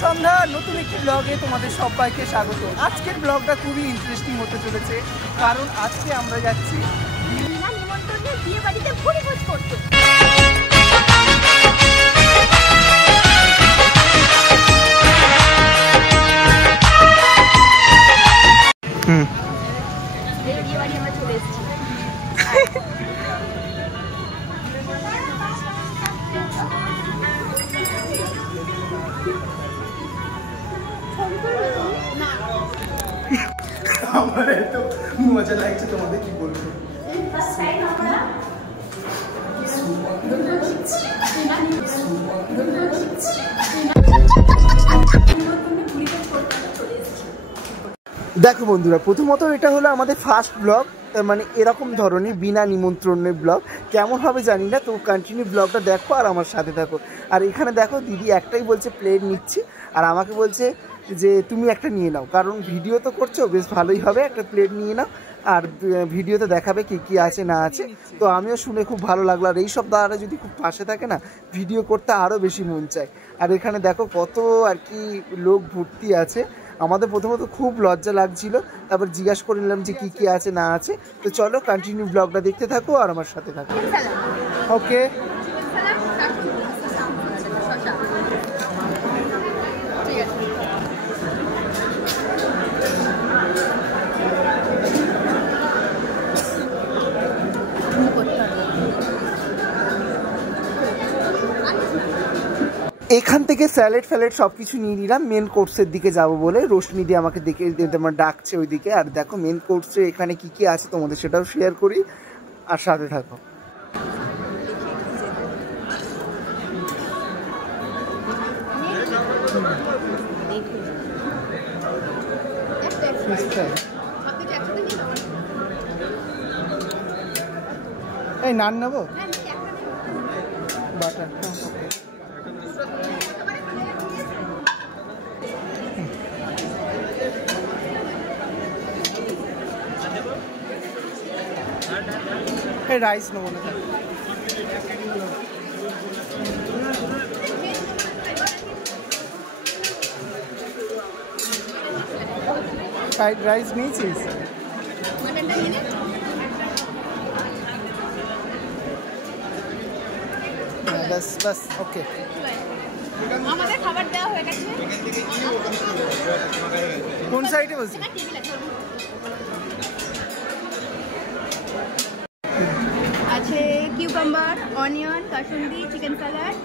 সন্ধ্যা নতুন একটি ব্লগে তোমাদের সবাইকে স্বাগত। আজকের ব্লগটা খুবই ইন্টারেস্টিং হতে চলেছে, কারণ আজকে আমরা যাচ্ছি বিনা নিমন্ত্রণে বিয়ে বাড়িতে ভুরিভোজ করতে। বিয়ে বাড়ি আমরা চলে এসেছি। আমার এত মজা লাগছে, তোমাদের কি বলবো। দেখো বন্ধুরা, প্রথমত এটা হলো আমাদের ফার্স্ট ব্লগ, মানে এরকম ধরনের বিনা নিমন্ত্রণের ব্লগ। কেমন হবে জানি না, তো কন্টিনিউ ব্লগটা দেখো আর আমার সাথে থাকো। আর এখানে দেখো দিদি একটাই বলছে প্লেট নিচ্ছি, আর আমাকে বলছে যে তুমি একটা নিয়ে নাও, কারণ ভিডিও তো করছো, বেশ ভালোই হবে, একটা প্লেট নিয়ে নাও আর ভিডিওতে দেখাবে কী কী আছে না আছে। তো আমিও শুনে খুব ভালো লাগলো, আর এইসব দ্বারা যদি খুব পাশে থাকে না, ভিডিও করতে আরও বেশি মন চায়। আর এখানে দেখো কত আর কি লোক ভর্তি আছে। আমাদের প্রথমত খুব লজ্জা লাগছিল, তারপর জিজ্ঞাসা করে নিলাম যে কী কী আছে না আছে। তো চলো কন্টিনিউ ব্লগটা দেখতে থাকো আর আমার সাথে থাকো। ওকে, এখান থেকে স্যালাড ফ্যালাড সব কিছু নিয়ে নিলাম। মেন কোর্সের দিকে যাব বলে রোশনি দিয়ে আমাকে দেখে আমার ডাকছে ওই দিকে। আর দেখো মেন কোর্সে এখানে কি কি আছে তোমাদের সেটাও শেয়ার করি, আর সাথে থাকো। এই নান নেবো, বাটার। রাইস নেবো না, ফ্রাইড রাইস নিয়েছিস? বাস ওকে। আমাদের খাবার দেওয়া হয়ে গেছে। কোন সাইডে বলছি? আছে cucumber, onion, kasundi, chicken salad,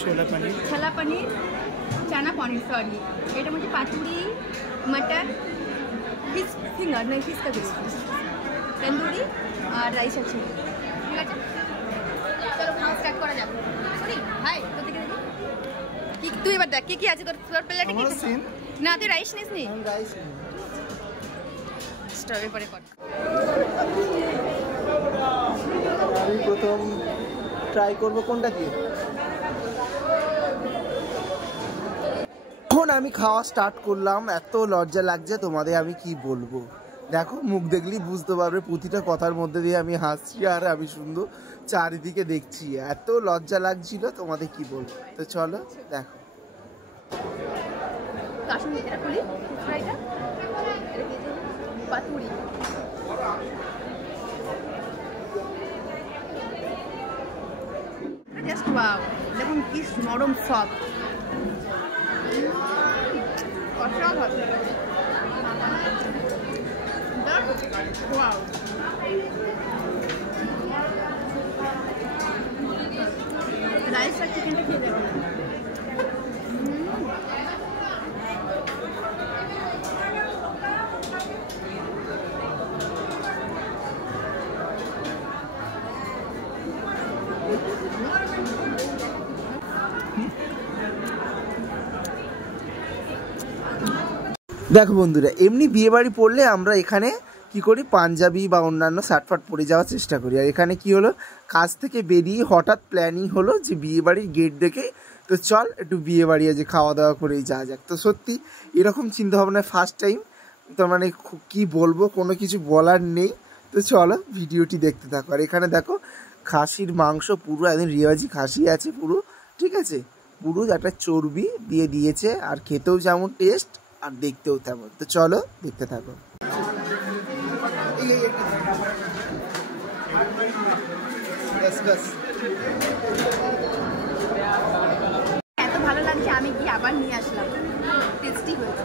ছোলা পনির, চানা পনির, সরি এটা হচ্ছে পাতুরি, মটন, ফিশ ফিঙ্গার নয়, ফিশ কারি, তন্দুরি আর রাইস আছে। ঠিক আছে, চলো খাওয়া স্টার্ট করা যাক। সরি হাই, তোর দিকে দেখি কি তুই এবার দেখ কি কি আছে তোর প্লেটে। কি না তুই রাইস নিস নি? রাইস স্টার্ট পরে কর। আমি প্রথম ট্রাই করবো কোনটা দিয়ে। এখন আমি খাওয়া স্টার্ট করলাম। এত লজ্জা লাগছে তোমাদের, আমি কি বলবো। দেখো মুখ দেখলেই বুঝতে পারবে, প্রতিটা কথার মধ্যে দিয়ে আমি হাসছি আর আমি সুন্দর চারিদিকে দেখছি। এত লজ্জা লাগছিল তোমাদের কি বলবো। তো চলো দেখো। কাশ্মীরিটা খুলি, ফ্রাইটা পাতুরি, জাস্ট ওয়াও, দেখুন কি নরম সফট, অসাধারণ। ওয়াও, রাইস আর চিকেনটা খেয়ে যাবে। দেখো বন্ধুরা, এমনি বিয়ে বাড়ি পড়লে আমরা এখানে কি করি, পাঞ্জাবি বা অন্যান্য শার্ট ফাট পরে যাওয়ার চেষ্টা করি। আর এখানে কি হলো, কাজ থেকে বেরিয়ে হঠাৎ প্ল্যানিং হলো যে বিয়ে বাড়ির গেট দেখে তো চল একটু বিয়ে বাড়ি আছে খাওয়া দাওয়া করেই যাওয়া যাক। তো সত্যি এরকম চিন্তাভাবনা ফার্স্ট টাইম, তো মানে কি বলবো, কোনো কিছু বলার নেই। তো চলো ভিডিওটি দেখতে থাকো। আর এখানে দেখো খাসির মাংস পুরো একদম রেওয়াজি খাসি আছে পুরো, ঠিক আছে। পুরো একটা চর্বি দিয়ে দিয়েছে, আর খেতেও যেমন টেস্ট আর দেখতেও তেমন। তো চলো দেখতে থাকো। এত ভালো লাগছে, আমি কি আবার নিয়ে আসলাম। টেস্টি হয়েছে,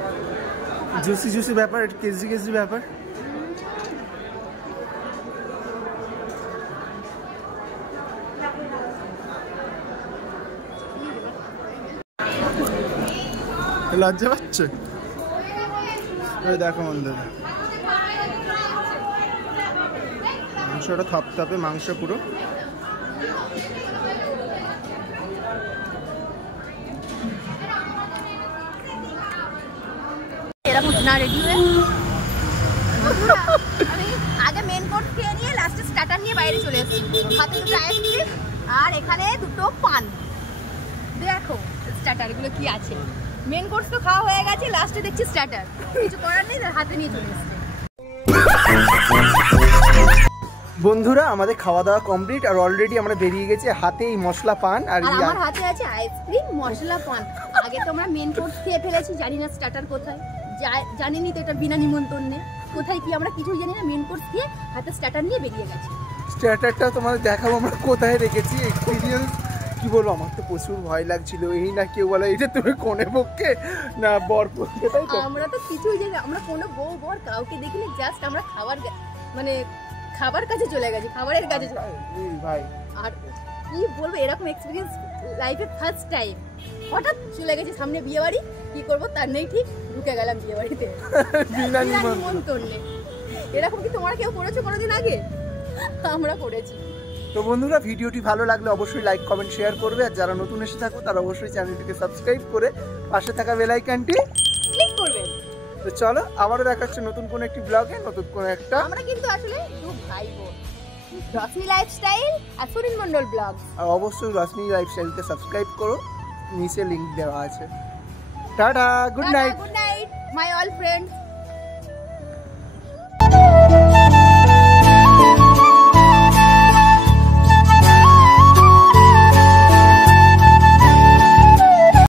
জুসি জুসি ব্যাপার, কেজি কেজি ব্যাপার। লজ্জা পাচ্ছে? দেখো বন্ধুরা, মাংসটা থপথপে মাংস পুরো। এরকম না রেডি হয়ে আমি আগে মেন কোর্স খেয়ে নিয়ে লাস্টে স্টার্টার নিয়ে বাইরে চলে এসেছি। হাতে দুটো আইসক্রিম আর এখানে দুটো পান। দেখো স্টার্টারগুলো কি আছে। মেন কোর্স তো খাওয়া হয়ে গেছে, লাস্টে দেখছি স্টার্টার। কিছু করার নেই, হাতে নিয়ে চলে এসেছি। বন্ধুরা আমাদের খাওয়া দাওয়া কমপ্লিট, আর অলরেডি আমরা বেরিয়ে গেছি। হাতে এই মশলা পান আর আমার হাতে আছে আইসক্রিম মশলা পান। আগে তো আমরা মেন কোর্স খেয়ে ফেলেছি, জানি না স্টার্টার কোথায়, জানিনি তো এটা বিনা নিমন্ত্রণে কোথায় কি আমরা কিছুই জানি না। মেন কোর্স খেয়ে হাতে স্টার্টার নিয়ে বেরিয়ে গেছি। স্টার্টারটা তোমাদের দেখাবো আমরা কোথায় রেখেছি। এক্সপিরিয়েন্স কি বলবো, আমার তো প্রচুর ভয় লাগছিল। এই না কেউ বলে এটা তুমি কোনে পক্ষে না বর পক্ষে, তাই তো? আমরা তো কিছুই জানি না, আমরা কোনো বউ বর কাউকে দেখিনি। জাস্ট আমরা মানে খাবার কাছে চলে গেছি, খাবারের কাছে ভাই। আর কি বলবো, এরকম এক্সপিরিয়েন্স লাইফে ফার্স্ট টাইম। হঠাৎ চলে গেছি সামনে বিয়ে বাড়ি, কি করবো তার নেই ঠিক, ঢুকে গেলাম বিয়ে বাড়িতে বিনা নিমন্ত্রণে। এরকম কি তোমরা কেউ করেছো কোনোদিন আগে? আমরা করেছি। তো বন্ধুরা ভিডিওটি ভালো লাগলে অবশ্যই লাইক কমেন্ট শেয়ার করবে, আর যারা নতুন এসে থাকো তারা অবশ্যই চ্যানেলটিকে সাবস্ক্রাইব করে পাশে থাকা বেল আইকনটি ক্লিক করবেন। তো চলো আবারও দেখা হচ্ছে নতুন কোন একটি ব্লগে, নতুন কোন একটা। আমরা কিন্তু আসলে দু ভাই বোন, রশ্মি লাইফস্টাইল আর সুনীল মন্ডল ব্লগ। আর অবশ্যই রশ্মি লাইফস্টাইলকে সাবস্ক্রাইব করো, নিচে লিংক দেওয়া আছে। Tata, good night. Good night my all friends.